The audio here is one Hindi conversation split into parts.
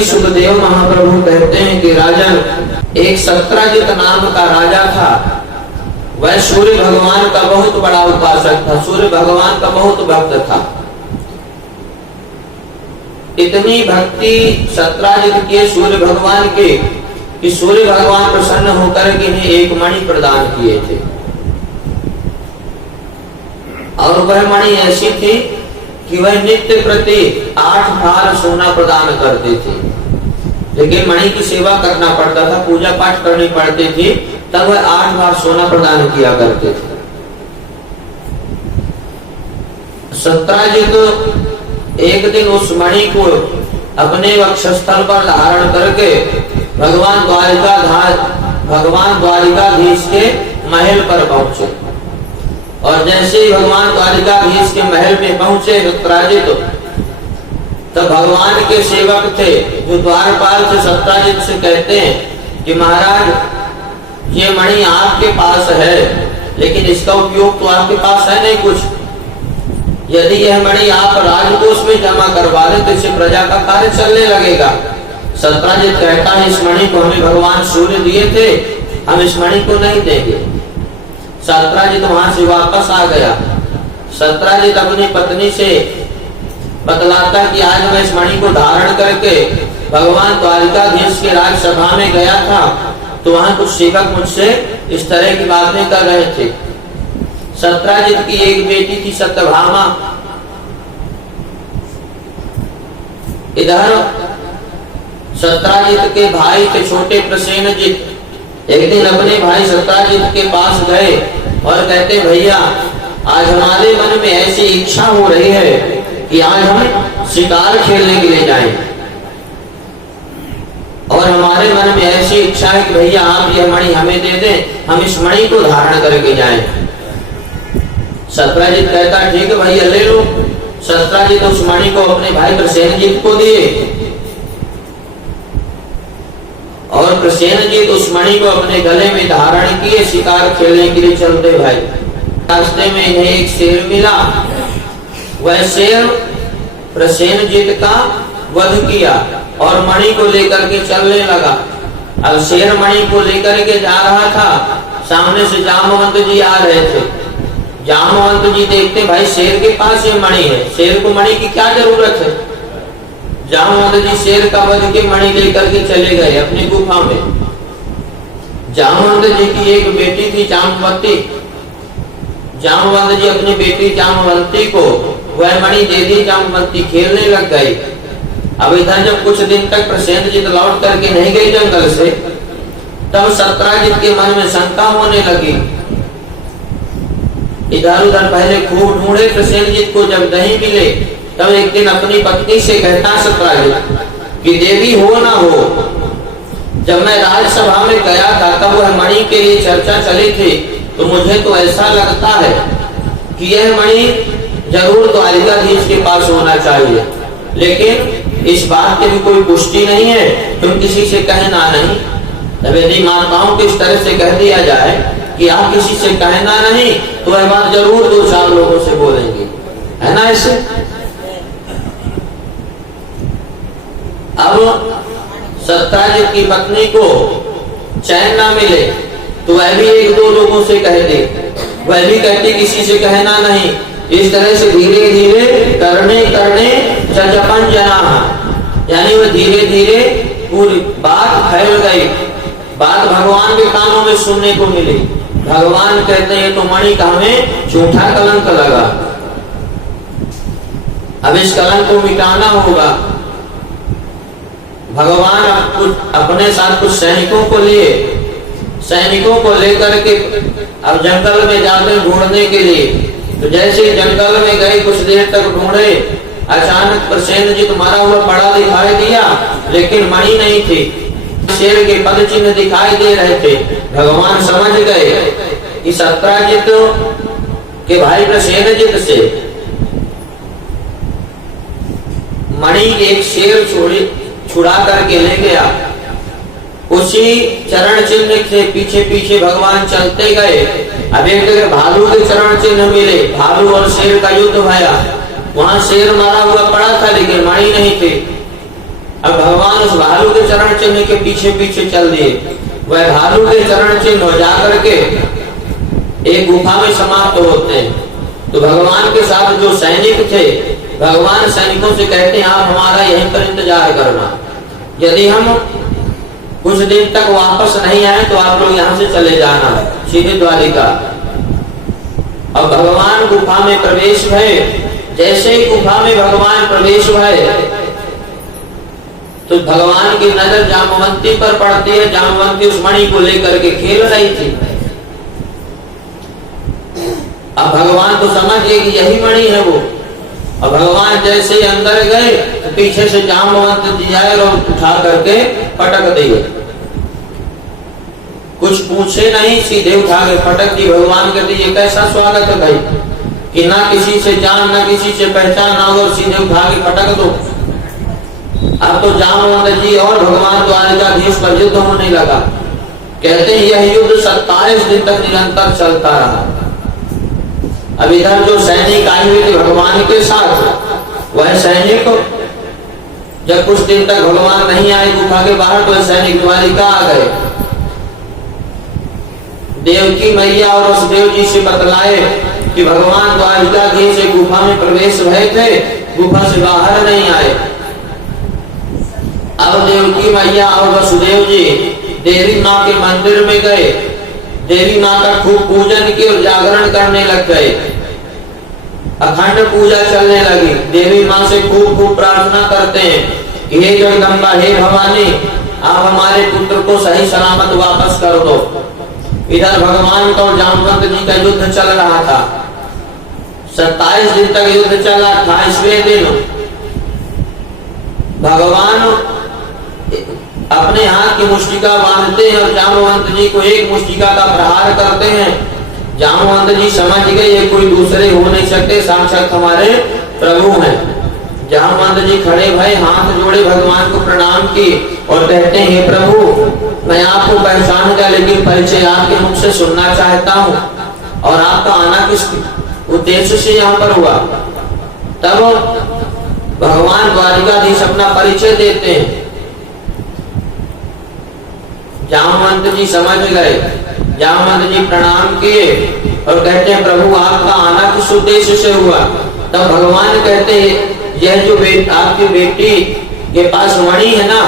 श्री सुखदेव महाप्रभु कहते हैं कि राजन, एक सत्राजित नाम का राजा था। वह सूर्य भगवान का बहुत बड़ा उपासक था, सूर्य भगवान का बहुत भक्त था। इतनी भक्ति सत्राजित किए सूर्य भगवान के कि सूर्य भगवान प्रसन्न होकर के इन्हें एक मणि प्रदान किए थे। और वह मणि ऐसी थी कि वह नित्य प्रति 8 भार सोना प्रदान करते थे। लेकिन मणि की सेवा करना पड़ता था, पूजा पाठ करनी पड़ती थी, तब वह 8 बार सोना प्रदान किया करते थे। सत्राजित एक दिन उस मणि को अपने वक्षस्थल पर धारण करके भगवान द्वारिकाधीश के महल पर पहुंचे। और जैसे ही भगवान द्वारिकाधीश के महल में पहुंचे सत्राजित, तब भगवान के सेवक थे जो द्वारपाल से सत्राजित से कहते हैं कि महाराज, ये मणि आपके पास है, लेकिन इसका उपयोग तो आपके पास है नहीं कुछ। यदि यह मणि आप राजकोष में जमा करवा लें तो इससे प्रजा का कार्य चलने लगेगा। सत्राजित कहता है, इस मणि को हमें भगवान सूर्य दिए थे, हम इस मणि को नहीं देंगे। सत्राजित वहां से वापस आ गया। सत्राजित अपनी पत्नी से बतलाता कि आज मैं इस मणि को धारण करके भगवान द्वारिकाधीश के राजसभा में गया था, तो वहां कुछ सेवक मुझसे इस तरह की बातें कर रहे थे। सत्राजित की एक बेटी थी सत्यभामा। इधर सत्राजित के भाई थे छोटे प्रसेनजित। एक दिन अपने भाई सत्राजित के पास गए और कहते, भैया आज हमारे मन में ऐसी इच्छा हो रही है कि आज हम शिकार खेलने के लिए जाएं। और हमारे मन में ऐसी इच्छा है कि भैया आप यह मणि हमें दे दें, हम इस मणि को धारण करके जाएं। सत्राजित कहता, ठीक है भैया ले लो। सत्राजित उस मणि को अपने भाई प्रसेनजित को दिए और प्रसेनजित उस मणि को अपने गले में धारण किए, शिकार खेलने के लिए चलते भाई। रास्ते में इन्हें एक शेर मिला। वह शेर प्रसेनजित का वध किया और मणि को लेकर के चलने लगा। अब शेर मणि को लेकर के जा रहा था, सामने से जामवंत जी आ रहे थे। जामवंत जी देखते, भाई शेर के पास ये मणि है, शेर को मणि की क्या जरूरत है। जामवंत जी शेर का वध के मणि लेकर के चले गए अपनी गुफा में। जामवंत जी की एक बेटी थी जामवंती। जामवंत जी अपनी बेटी जामवंती को वह मणि दे दी। जामवंती खेलने लग गई। अब इधर जब कुछ दिन तक प्रसेनजित लौट करके नहीं गई जंगल से, तब सत्राजित के मन में शंका होने लगी। इधर उधर पहले खूब ढूंढे प्रसेनजित को, जब नहीं मिले तब एक दिन अपनी पत्नी से कहता सत्राजित कि देवी हो ना हो, जब मैं राजसभा में गया था तब वह मणि के लिए चर्चा चली थी, तो मुझे तो ऐसा लगता है कि यह मणि जरूर द्वारिकाधीश के पास होना चाहिए, लेकिन इस बात की भी कोई पुष्टि नहीं है, तुम किसी से कहना नहीं। तब यदि माताओं को इस तरह से कह दिया जाए कि आप किसी से कहना नहीं, तो वह बात जरूर 2-4 लोगों से बोलेंगे, है ना। ऐसे अब सत्राजित की पत्नी को चैन ना मिले तो वह भी 1-2 लोगों से कह दे, वह भी कहती किसी से कहना नहीं। इस तरह से धीरे धीरे करने चचपन जना, यानी वह धीरे धीरे पूरी बात फैल गई। बात भगवान के कानों में सुनने को मिली। भगवान कहते हैं तो मणि का हमें झूठा कलंक लगा, अब इस कलंक को मिटाना होगा। भगवान अपने साथ कुछ सैनिकों को लेकर के अब जंगल में जाते ढूंढने के लिए। तो जैसे जंगल में गए, कुछ देर तक ढूंढे, अचानक प्रसेनजित मरा हुआ पड़ा दिखाई दिया, लेकिन मणि नहीं थी। शेर के पद चिन्ह दिखाई दे रहे थे। भगवान समझ गए कि सत्राजित के भाई प्रसेनजित से मणि एक शेर छुड़ा करके ले गया। उसी चरण चिन्ह से पीछे पीछे भगवान चलते गए। अब एक जगह भालू के चरण चिन्ह मिले, भालू और शेर का युद्ध भया। वहां शेर मारा हुआ पड़ा था, लेकिन मणि नहीं थे। अब भगवान उस भालू के चरण चिन्ह के पीछे पीछे चल दिए। वह भालू के चरण चिन्ह जा करके एक गुफा में समाप्त होते हैं। तो भगवान के साथ जो सैनिक थे, भगवान सैनिकों से कहते हैं आप हमारा यहीं पर इंतजार करना, यदि हम कुछ दिन तक वापस नहीं आए तो आप लोग यहाँ से चले जाना सीधे द्वारिका। अब भगवान गुफा में प्रवेश भय। जैसे ही गुफा में भगवान प्रवेश भय तो भगवान की नजर जामवंती पर पड़ती है। जामवंती उस मणि को लेकर के खेल रही थी। अब भगवान को समझ गए कि यही मणि है वो। अब भगवान जैसे ही अंदर गए तो पीछे से जामवंत जी आए और उठा करके पटक दिए। कुछ पूछे नहीं, सीधे उठा के पटक दी। भगवान कहते ये कैसा स्वागत है भाई कि ना किसी से जान ना किसी से पहचान ना हो, सीधे उठा के पटक दो। अब तो जामवंत जी और भगवान द्वारिकाधीश पर युद्ध होने लगा। कहते हैं यह युद्ध 27 दिन तक निरंतर चलता रहा। अब इधर जो सैनिक आए हुए थे भगवान के साथ, वह सैनिक जब कुछ दिन तक भगवान नहीं आए गुफा के बाहर तो सैनिक द्वारिका आ गए। देवकी मैया और वसुदेव जी से बतलाए कि भगवान द्वारिकाधीश से गुफा में प्रवेश भय थे, गुफा से बाहर नहीं आए। अब देवकी मैया और वसुदेव जी देवी माँ के मंदिर में गए। देवी माँ का खूब पूजन किए और जागरण करने लग गए। अखंड पूजा चलने लगी। देवी माँ से खूब खूब प्रार्थना करते हैं कि हे जगदम्बा, हे भवानी, आप हमारे पुत्र को सही सलामत वापस कर दो। इधर भगवान का और जामवंत जी का युद्ध चल रहा था। 27 दिन तक युद्ध चला। 28वें दिन भगवान अपने हाथ की मुष्टिका बांधते हैं और जामवंत जी को एक मुष्टिका का प्रहार करते हैं। जामवंत जी समझ गए ये कोई दूसरे हो नहीं सकते, साक्षात हमारे प्रभु हैं। जामवंत जी खड़े भय, हाथ जोड़े भगवान को प्रणाम किए और कहते हैं हे प्रभु, मैं आपको पहचान गया लेकिन परिचय आपके मुख से सुनना चाहता हूँ और आपका आना किस उद्देश्य से यहाँ पर हुआ। तब भगवान द्वारिकाधीश अपना परिचय देते हैं। जामवंत जी समझ गए। जामवंत जी प्रणाम किए और कहते हैं प्रभु आपका आना किस उद्देश्य से हुआ। तब भगवान कहते हैं यह जो आपकी बेटी के पास मणि है ना,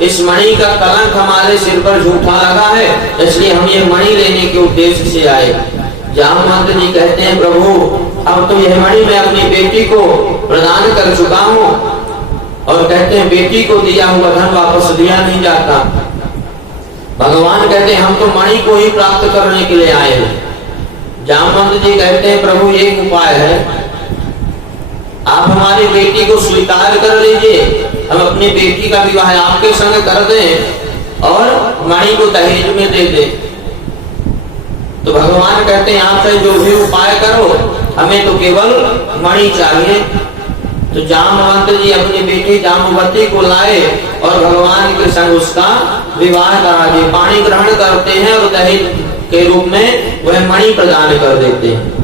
इस मणि का कलंक हमारे सिर पर झूठा लगा है, इसलिए हम ये मणि लेने के उद्देश्य से आए। जामवंत जी कहते हैं प्रभु अब तो यह मणि मैं अपनी बेटी को प्रदान कर चुका हूँ। और कहते हैं बेटी को दिया हुआ धन वापस दिया नहीं जाता। भगवान कहते हैं हम तो मणि को ही प्राप्त करने के लिए आए हैं। जामवंत जी कहते हैं प्रभु एक उपाय है, आप हमारी बेटी को स्वीकार कर लीजिए, हम अपनी बेटी का विवाह आपके संग कर दें और मणि को दहेज में दे दें। तो भगवान कहते हैं आप चाहे जो भी उपाय करो, हमें तो केवल मणि चाहिए। तो जामवंत जी अपनी बेटी जामवती को लाए और भगवान के संग उसका विवाह करा दिए। पाणी ग्रहण करते हैं और दहेज के रूप में वह मणि प्रदान कर देते हैं।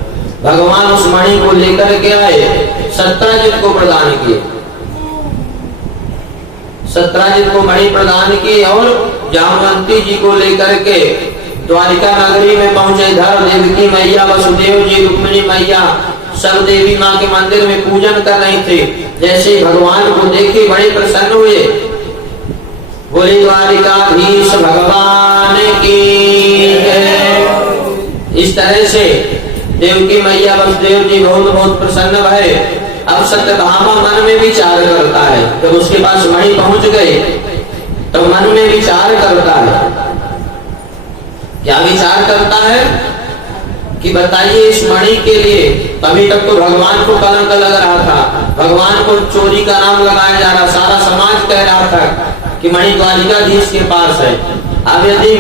भगवान उस मणि को लेकर के आए, सत्राजित को प्रदान किए। सत्राजित को मणि प्रदान की और जामवंती जी को लेकर के द्वारिका नगरी में पहुंचे। इधर देवकी मैया, वसुदेव जी, रुक्मिणी मैया सब देवी माँ के मंदिर में पूजन कर रही थे। जैसे भगवान को देखे बड़े प्रसन्न हुए। बोले द्वारिकाधीश भगवान की जय। इस तरह से देवकी मैया वसुदेव जी बहुत बहुत प्रसन्न भय। अब सत्यभामा मन में विचार करता है, जब उसके पास मणि पहुंच गए तो मन में विचार करता है। क्या विचार करता है कि बताइए इस मणि के लिए अभी तक तो भगवान को कलंक लग रहा था, भगवान को चोरी का नाम लगाया जा रहा, सारा समाज कह रहा था कि मणि द्वारिकाधीश के पास है। अब यदि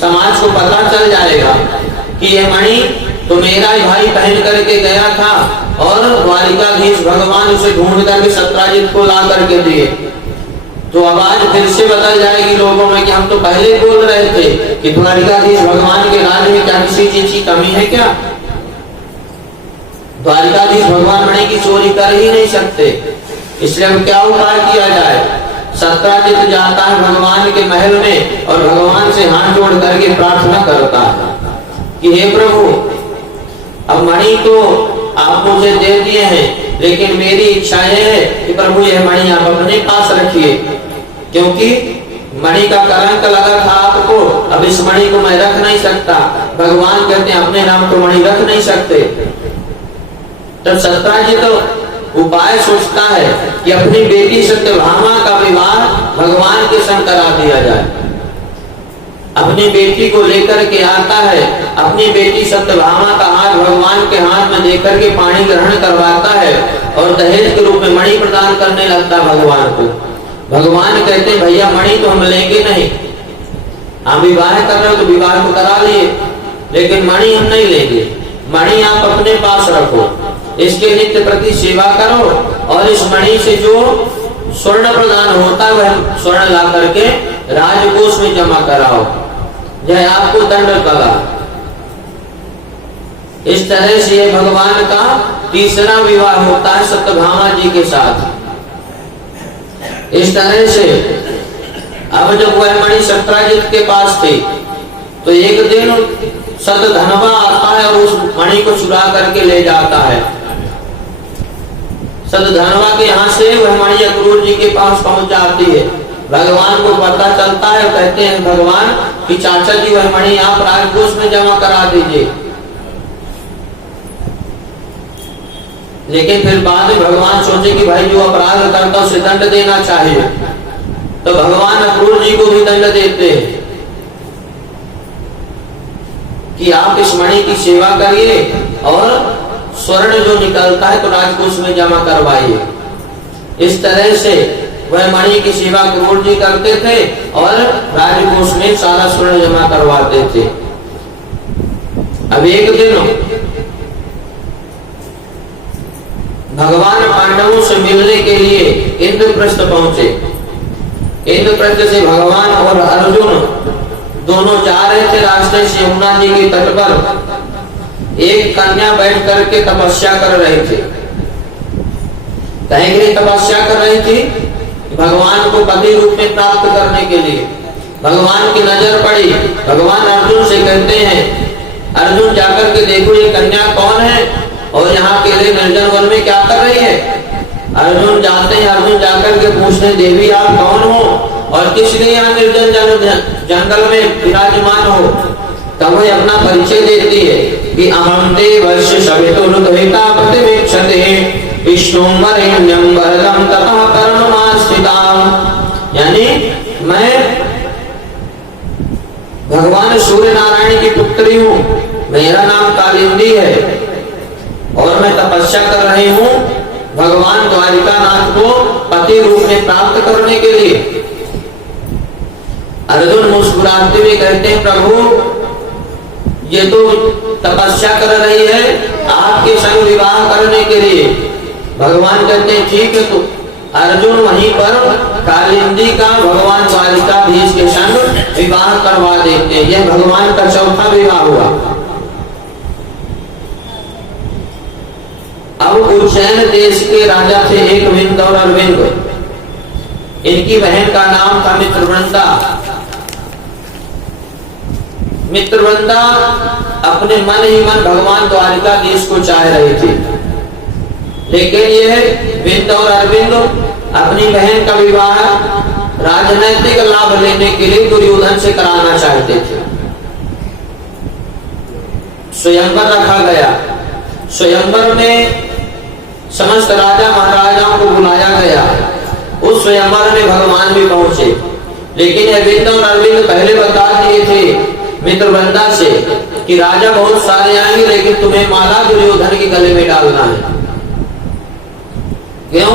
समाज को पता चल जाएगा कि यह मणि तो मेरा ही भाई पहन करके गया था और द्वारिकाधीश भगवान उसे ढूंढ करके सत्राजित को ला करके दिए, तो आवाज फिर से बदल जाएगी लोगों में कि हम तो पहले बोल रहे थे कि द्वारिकाधीश भगवान के राज्य में क्या किसी चीज की कमी है क्या। द्वारिकाधीश भगवान मणि की चोरी कर ही नहीं सकते, इसलिए हम क्या उपाय किया जाए। सत्राजित जाता है भगवान के महल में और भगवान से हाथ जोड़ करके प्रार्थना करता है कि हे प्रभु, अब मणि तो आप मुझे दे दिए हैं, लेकिन मेरी इच्छा यह है कि प्रभु यह मणि आप अपने पास रखिए, क्योंकि मणि का कलंक लगा था आपको, अब इस मणि को मैं रख नहीं सकता। भगवान कहते हैं अपने नाम को मणि रख नहीं सकते। तब सत्राजित तो उपाय सोचता है कि अपनी बेटी सत्यभामा का विवाह भगवान के संग करा दिया जाए। अपनी बेटी को लेकर के आता है, अपनी बेटी सत्यभामा का हाथ भगवान के हाथ में देकर के पानी ग्रहण करवाता है और दहेज के रूप में मणि प्रदान करने लगता भगवान को। भगवान कहते हैं भैया मणि तो हम लेंगे नहीं, आप विवाह कर रहे हो तो विवाह तो करा लिए, लेकिन मणि हम नहीं लेंगे। मणि आप अपने पास रखो, इसके नित्य प्रति सेवा करो और इस मणि से जो स्वर्ण प्रदान होता है वह स्वर्ण ला करके राजकोष में जमा कराओ, यह आपको दंड लगा। इस तरह से यह भगवान का तीसरा विवाह होता है सत्यभामा जी के साथ। इस तरह से अब जब वह मणि सत्राजित के पास थे तो एक दिन सतधनवा आता है और उस मणि को चुरा करके ले जाता है। सतधनवा के यहाँ से वह मणि अक्रूर जी के पास पहुंच जाती है। भगवान को पता चलता है, कहते हैं भगवान कि चाचा जी वह मणि आप राजकोष में जमा करा दीजिए। लेकिन फिर बाद में भगवान सोचे कि भाई जो अपराध करता उसे दंड देना चाहिए, तो भगवान अक्रूर जी को भी दंड देते हैं कि आप इस मणि की सेवा करिए और स्वर्ण जो निकलता है तो राजकोष में जमा करवाइए। इस तरह से वह मणि की सेवा अक्रूर जी करते थे और राजकोष में सारा स्वर्ण जमा करवाते थे। अब एक दिन भगवान पांडवों से मिलने के लिए इंद्रप्रस्थ पहुंचे। इंद्रप्रस्थ से भगवान और अर्जुन दोनों जा रहे थे रास्ते से यमुना जी के तट पर। एक कन्या बैठ करके तपस्या कर रही थी। कहीं के लिए तपस्या कर रही थी? भगवान को पति रूप में प्राप्त करने के लिए। भगवान की नजर पड़ी, भगवान अर्जुन से कहते हैं अर्जुन जाकर के देखो ये कन्या कौन है और यहाँ अकेले निर्जन वन में क्या कर रही है। अर्जुन जाते हैं, अर्जुन जाकर के पूछते देवी आप कौन हो और किस लिए यहाँ निर्जन जंगल में विराजमान हो। तब वो अपना परिचय देती है कि अहम देवस्य सवितुर्द्वैता प्रतिवीक्षते विष्णुं वरेण्यं वरदं तपः कर्ममास्थिताम्। यानी मैं भगवान सूर्य नारायण की पुत्री हूँ, मेरा नाम कालिंदी है और मैं तपस्या कर रही हूँ भगवान द्वारिकानाथ को पति रूप में प्राप्त करने के लिए। अर्जुन मुस्कुराते हुए कहते हैं प्रभु ये तो तपस्या कर रही है आपके संग विवाह करने के लिए। भगवान कहते हैं ठीक है। तो अर्जुन वहीं पर कालिंदी का भगवान द्वारिकाधीश के संग विवाह करवा देते हैं। यह भगवान का चौथा विवाह हुआ। अब उज्जैन देश के राजा थे एक विंद और अरविंद। इनकी बहन का नाम था मित्रवृंदा। मित्रवृंदा अपने मन ही मन भगवान द्वारिकाधीश को चाह रही थी, लेकिन यह विंद और अरविंद अपनी बहन का विवाह राजनैतिक लाभ लेने के लिए दुर्योधन से कराना चाहते थे। स्वयंवर रखा गया। स्वयंवर में समस्त राजा महाराजाओं को बुलाया गया। उस स्वयंवर में भगवान भी पहुंचे, लेकिन यह विंद और अरविंद पहले बता दिए थे मित्रवृंदा से कि राजा बहुत सारे आएंगे, लेकिन तुम्हें माला दुर्योधन के गले में डालना है। क्यों?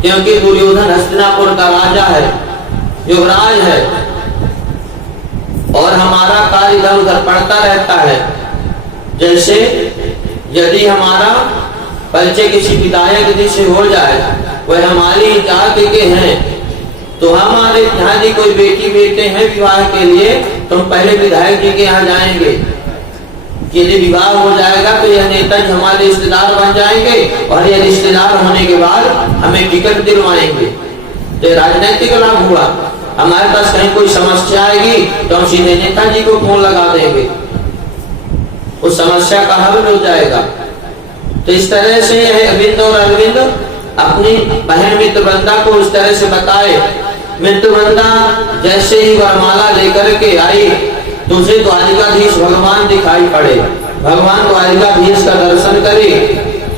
क्योंकि दुर्योधन हस्तिनापुर का राजा है, युवराज है और हमारा कार्य इधर उधर पड़ता रहता है। जैसे यदि हमारा परिचय किसी विधायक जी से हो जाए, वह हमारी जाति के हैं, तो हमारे यहाँ जी कोई बेटी बेटे हैं विवाह के लिए, तो हम पहले विधायक जी के यहाँ जाएंगे। यदि विवाह हो जाएगा तो यह नेता जी हमारे रिश्तेदार बन जाएंगे और यह रिश्तेदार होने के बाद हमें टिकट दिलवाएंगे। तो राजनीतिक लाभ हुआ। हमारे पास कहीं कोई समस्या आएगी तो हम सीधे नेताजी को फोन लगा देंगे, उस समस्या का हल मिल जाएगा। तो इस तरह से अरविंद और अरविंद अपनी बहन मित्रवृंदा को इस तरह से बताए। मित्रवृंदा जैसे ही वरमाला लेकर के आई तो उसे द्वारिकाधीश भगवान दिखाई पड़े। भगवान द्वारिकाधीश का दर्शन करे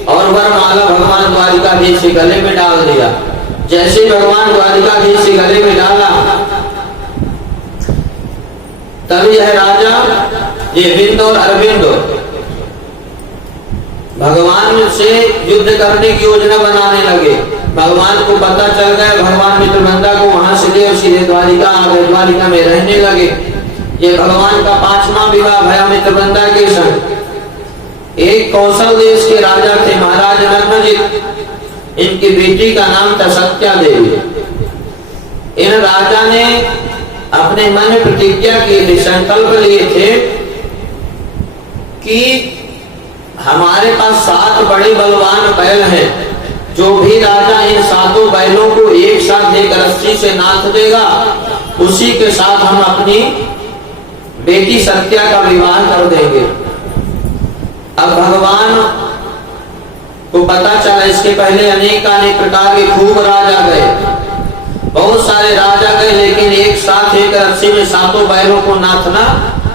और वरमाला भगवान द्वारिकाधीश के गले में डाल दिया। जैसे ही भगवान द्वारिकाधीश के गले में डाला तब यह राजा ये विंद और अरविंद भगवान से युद्ध करने की योजना बनाने लगे। भगवान को पता चल गया, भगवान मित्रवृंदा को वहां से ले और सीधे द्वारिका आ गए, द्वारिका में रहने लगे। ये भगवान का 5वां विवाह भया मित्रवृंदा के संग। एक कौशल देश के राजा थे महाराज नग्नजित, इनकी बेटी का नाम था सत्या देवी। इन राजा ने अपने मन में प्रतिज्ञा की थी, संकल्प लिए थे कि हमारे पास 7 बड़े बलवान बैल हैं, जो भी राजा इन 7 बैलों को एक साथ एक रस्सी से नाथ देगा उसी के साथ हम अपनी बेटी सत्या का विवाह कर देंगे। अब भगवान को पता चला, इसके पहले अनेक प्रकार के खूब राजा गए, बहुत सारे राजा गए, लेकिन एक साथ एक रस्सी में 7 बैलों को नाथना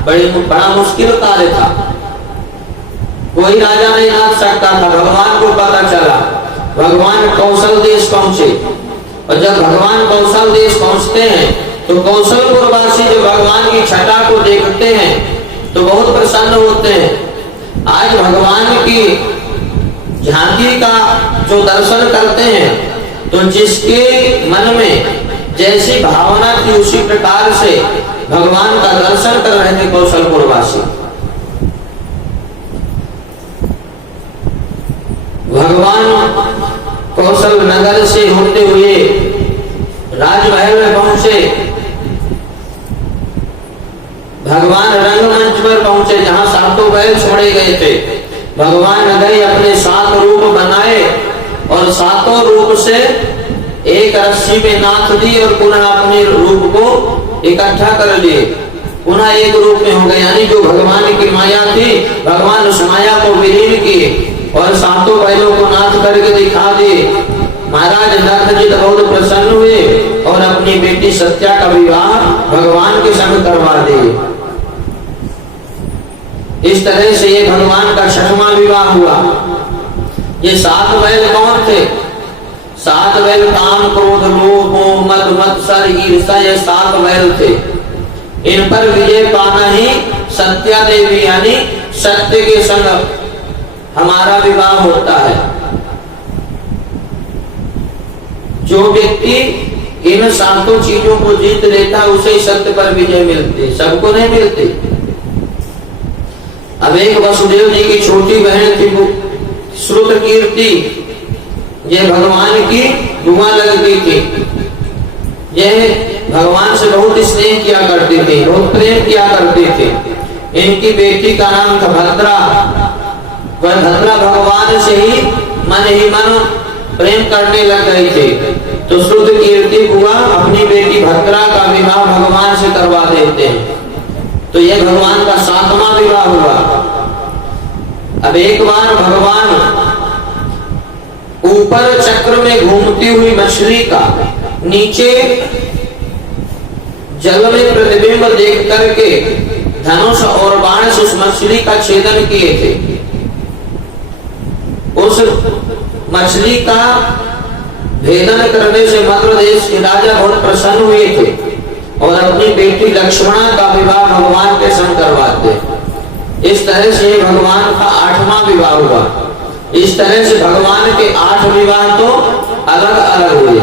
बड़ा मुश्किल कार्य था। कोई राजा नहीं नाथ सकता था। भगवान को पता चला, भगवान कौशल देश पहुंचे और जब भगवान कौशल देश पहुंचते हैं तो कौशलपुर वासी जब भगवान की छटा को देखते हैं तो बहुत प्रसन्न होते हैं। आज भगवान की झांकी का जो दर्शन करते हैं तो जिसके मन में जैसी भावना थी उसी प्रकार से भगवान का दर्शन कर रहे थे कौशलपुर वासी। भगवान कौशल नगर से होते हुए राजमहल में पहुंचे। भगवान रंगमंच पर पहुंचे जहां 7 बैल छोड़े गए थे। भगवान नगरी अपने 7 रूप बनाए और 7 रूप से एक रस्सी में नाथ दी और पुनः अपने रूप को इकट्ठा कर लिए, पुनः एक रूप में हो गए। यानी जो भगवान की माया थी, भगवान उस माया को विलीन किए और 7 बैलों को नाथ करके दिखा दिए। महाराज नग्नजित बहुत प्रसन्न हुए और अपनी बेटी सत्या का विवाह भगवान के संग करवा दिए। इस तरह से ये भगवान का 6वां विवाह हुआ। ये 7 बैल कौन थे? 7 बैल काम क्रोध लोभ मोह मद मत्सर ईर्ष्या, ये 7 बैल थे। इन पर विजय पाना ही सत्या देवी यानी सत्य के संग हमारा विवाह होता है। जो व्यक्ति इन 7 चीजों को जीत लेता है उसे सत्य पर विजय मिलती, सबको नहीं मिलती। अब एक वसुदेव जी की छोटी बहन थी श्रुत कीर्ति, ये भगवान की बुआ लगती थी। यह भगवान से बहुत स्नेह किया करती थी, बहुत प्रेम किया करती थी। इनकी बेटी का नाम था भद्रा। वह भद्रा भगवान से ही मन प्रेम करने लग गई थी। तो श्रुत कीर्ति बुआ अपनी बेटी भद्रा का विवाह भगवान से करवा देते हैं। तो यह भगवान का 7वां विवाह हुआ। अब एक बार भगवान ऊपर चक्र में घूमती हुई मछली का नीचे जल में प्रतिबिंब देख करके धनुष और बाण से उस मछली का छेदन किए थे। उस मछली का भेदन करने से मद्र देश के राजा बहुत प्रसन्न हुए थे और अपनी बेटी लक्ष्मणा का विवाह भगवान के संग करवाते। इस तरह से भगवान का 8वां विवाह हुआ। इस तरह से भगवान के 8 विवाह तो अलग अलग हुए।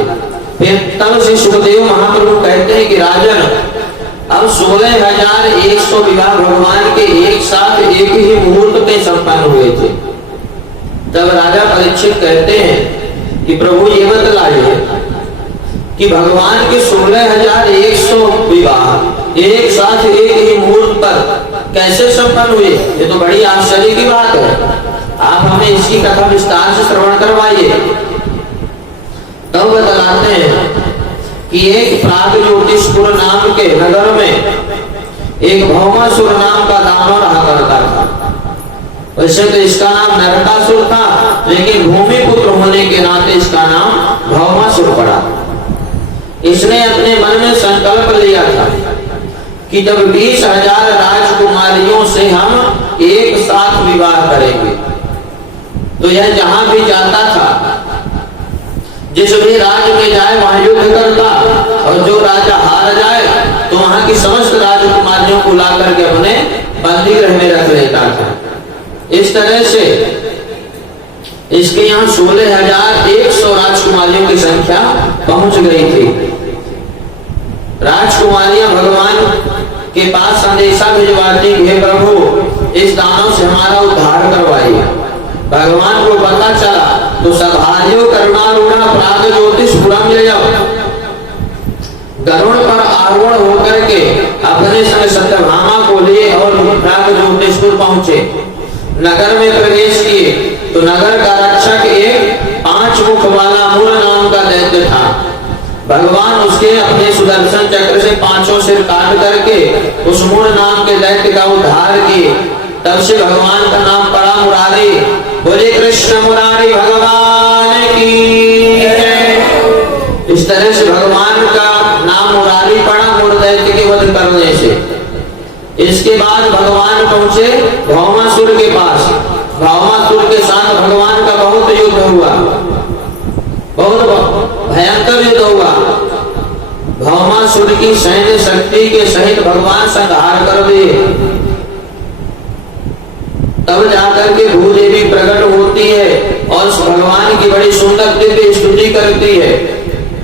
फिर तब से सुखदेव महाप्रभु कहते हैं कि राजन अब 16,100 विवाह भगवान के एक साथ एक ही मुहूर्त में संपन्न हुए थे। तब राजा परीक्षित कहते हैं कि प्रभु ये बतलाइए कि भगवान के 16,100 विवाह एक साथ एक ही मुहूर्त पर कैसे संपन्न हुए? ये तो बड़ी आश्चर्य की बात है। आप हमें इसकी कथा विस्तार से श्रवण करवाइए। तब बतलाते हैं कि एक प्रागज्योतिषपुर नाम के नगर में एक भौमासुर नाम का दानव रहा करता था। वैसे तो इसका नाम नरकासुर था, लेकिन भूमिपुत्र होने के नाते इसका नाम भौमासुर पड़ा। इसने अपने मन में संकल्प लिया था कि जब 20,000 राजकुमारियों से हम एक साथ विवाह करेंगे, तो यह जहां भी जाता था, जिस भी राज्य में जाए वहां युद्ध करता, और जो राजा हार जाए तो वहां की समस्त राजकुमारियों को ला करके अपने बंदी गृह में रख लेता था। इस तरह से इसके यहाँ 16,100 राजकुमारियों की संख्या पहुंच गई थी। राजकुमारियां भगवान के पास संदेशा भिजवाती, हे प्रभु इस दानव से हमारा उद्धार करवाइए। भगवान को पता चला तो सभार्यो करुणारूढ़ा प्रागज्योतिषपुरम ले जाओ, गरुड़ पर आरूढ़ होकर के अपने संग सत्यभामा को लिए और प्रागज्योतिषपुर पहुंचे। नगर में प्रवेश किए तो नगर का रक्षक एक 5 मुख वाला मूल नाम का दैत्य था। भगवान उसके अपने सुदर्शन चक्र से 5 सिर काट करके उस मूल नाम के दैत्य का उद्धार किए। तब से भगवान का नाम पड़ा मुरारी। बोले कृष्ण मुरारी भगवान की। इस तरह से भगवान का नाम मुरारी पड़ा मूल दैत्य के वध करने से। इसके बाद भगवान पहुंचे भौमासुर के पास। भौमासुर के साथ भगवान का बहुत युद्ध हुआ, बहुत भयंकर युद्ध हुआ। भौमासुर की सैन्य शक्ति के सहित भगवान संहार कर दिए। तब जाकर के भूदेवी प्रकट होती है और भगवान की बड़ी सुंदर दिव्य स्तुति करती है।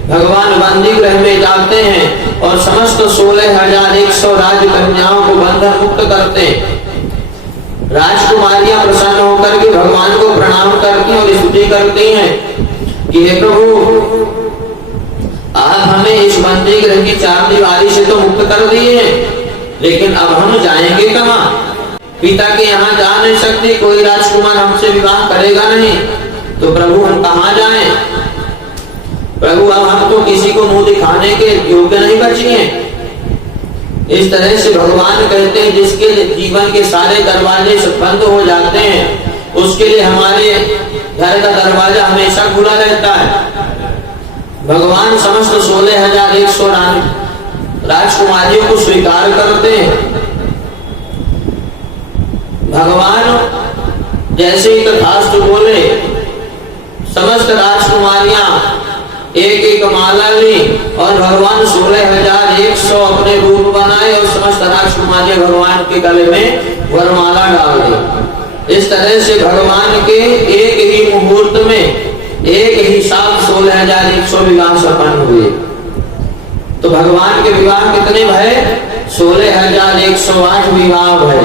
भगवान बंदी गृह में जाते हैं और समस्त 16,100 राजकन्याओं को बंधन मुक्त करते हैं। राजकुमारियां प्रसन्न होकर के भगवान को प्रणाम करती हैं और स्तुति करती हैं कि हे प्रभु आप हमें इस बंदी गृह की 4 दीवारी से तो मुक्त कर दिए हैं, लेकिन अब हम जाएंगे कहां? पिता के यहाँ जा नहीं सकती, कोई राजकुमार हमसे विवाह करेगा नहीं, तो प्रभु हम कहाँ जाएं? प्रभु अब हम तो किसी को मुंह दिखाने के योग्य नहीं बची हैं। इस तरह से भगवान कहते हैं जिसके जीवन के सारे दरवाजे बंद हो जाते हैं उसके लिए हमारे घर का दरवाजा हमेशा खुला रहता है। भगवान समस्त 16,100 राजकुमारियों को स्वीकार करते हैं। भगवान जैसे ही तथास्तु बोले, समस्त राजकुमारियां एक एक माला ली और भगवान 16,100 अपने रूप बनाए और समस्त राजकुमारियां भगवान के गले में वरमाला डाल दी। इस तरह से भगवान के एक ही मुहूर्त में एक ही साथ 16,100 विवाह संपन्न हुए। तो भगवान के विवाह कितने भय? 16,108 विवाह भय।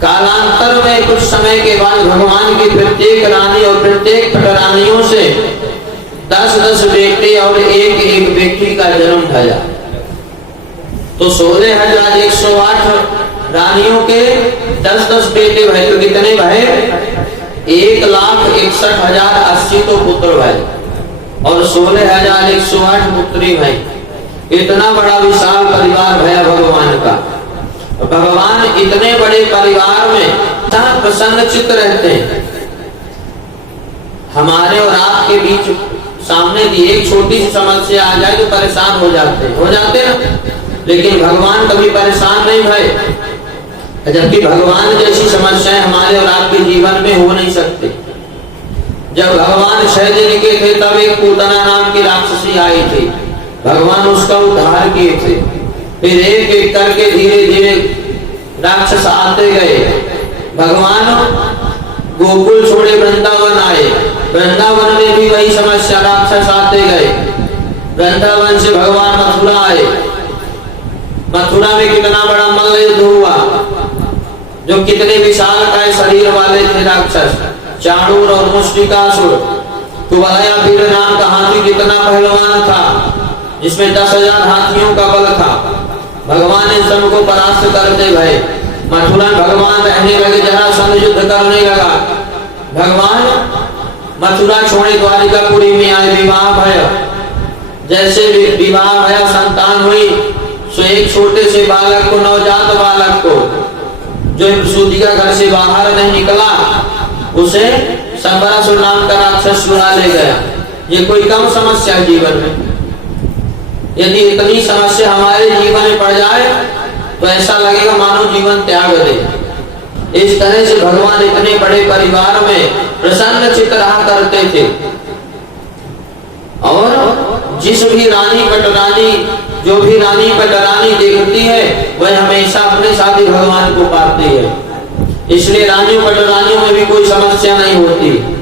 कालांतर में कुछ समय के बाद भगवान की प्रत्येक रानी और प्रत्येक पटरानियों से 10-10 बेटे और एक बेटी का जन्म भया। तो 16,108 रानियों के 10-10 बेटे भय, तो कितने भय? 1,61,080 तो पुत्र भय और 16,108 पुत्री भय। इतना बड़ा विशाल परिवार भया भगवान का। भगवान इतने बड़े परिवार में प्रसन्न चित्त रहते हैं। हमारे और आपके बीच सामने की एक छोटी सी समस्या आ जाए तो परेशान हो जाते ना, लेकिन भगवान कभी परेशान नहीं भय। जबकि भगवान जैसी समस्याएं हमारे और आपके जीवन में हो नहीं सकती। जब भगवान 6 दिन के थे तब एक पूतना नाम की राक्षसी आई थी, भगवान उसका उद्धार किए थे। फिर एक एक करके धीरे धीरे राक्षस आते गए। भगवान गोकुल छोड़े वृंदावन आए, वृंदावन में भी वही समस्या, राक्षस आते गए। वृंदावन से भगवान मथुरा आए, मथुरा में कितना बड़ा मल्ल युद्ध हुआ, जो कितने विशाल काय शरीर वाले थे राक्षस, चाणूर और मुष्टिकासुर। कुवलया वीर नाम का हाथी कितना पहलवान था, जिसमें 10,000 हाथियों का बल था। भगवान इन सबको परास्त करते गए। मथुरा भगवान रहने लगे, जरासंध युद्ध करने लगा। भगवान मथुरा छोड़े द्वारिकापुरी में आए, विवाह भय। जैसे विवाह या संतान हुई, सो एक छोटे से बालक को, नवजात बालक को, जो प्रसूति का घर से बाहर नहीं निकला, उसे संबरासुर नाम का राक्षस चुरा ले गया। ये कोई कम समस्या है जीवन में? यदि इतनी समस्या हमारे जीवन में पड़ जाए तो ऐसा लगेगा मानो जीवन त्याग दे। इस तरह से भगवान इतने बड़े परिवार में प्रसन्न चित्त रहा करते थे। और जिस भी रानी पटरानी, जो भी रानी पटरानी देखती है, वह हमेशा अपने साथी भगवान को पाती है। इसलिए रानियों पटरानियों में भी कोई समस्या नहीं होती।